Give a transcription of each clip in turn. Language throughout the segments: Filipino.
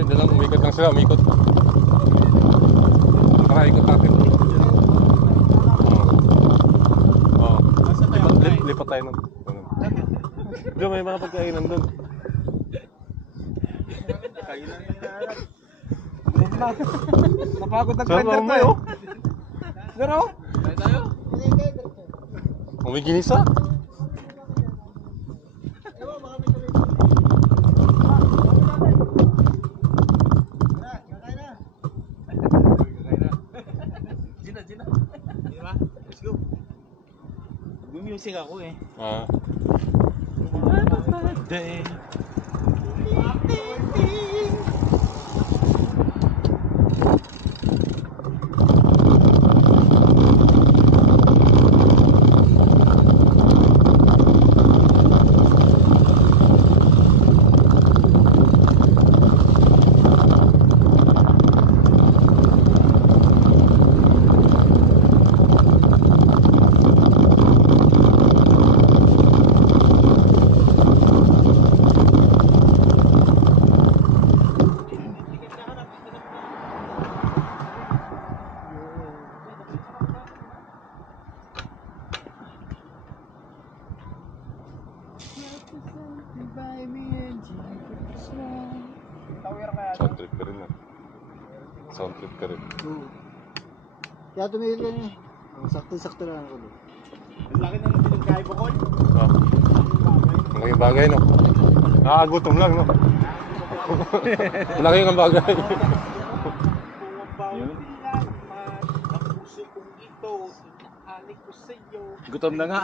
Hindi lang, umikot lang sila, umikot. Tara, ikot natin. Oo. Lipat tayo nun. Diyan, may mga pagkainan dun. Napagod ng Sarap grinder naman to mo, Pero, umiginisa. Gina. Diba? Let's go. Mag-music ako eh. Ah. Day. Sound trip ka rin ah. Sound trip ka rin. Kaya tumigil yan eh. Sakto-sakto lang ako. Ang laki ng pinagkain mo, Col. Ah. Malaking bagay, no? Nakakagutom lang, no? Malaking ang bagay. Gutom na nga.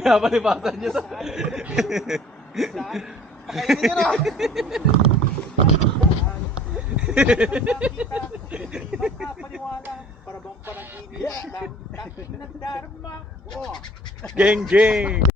Pinapalipasan niyo sa... Pakainin niyo na! Geng!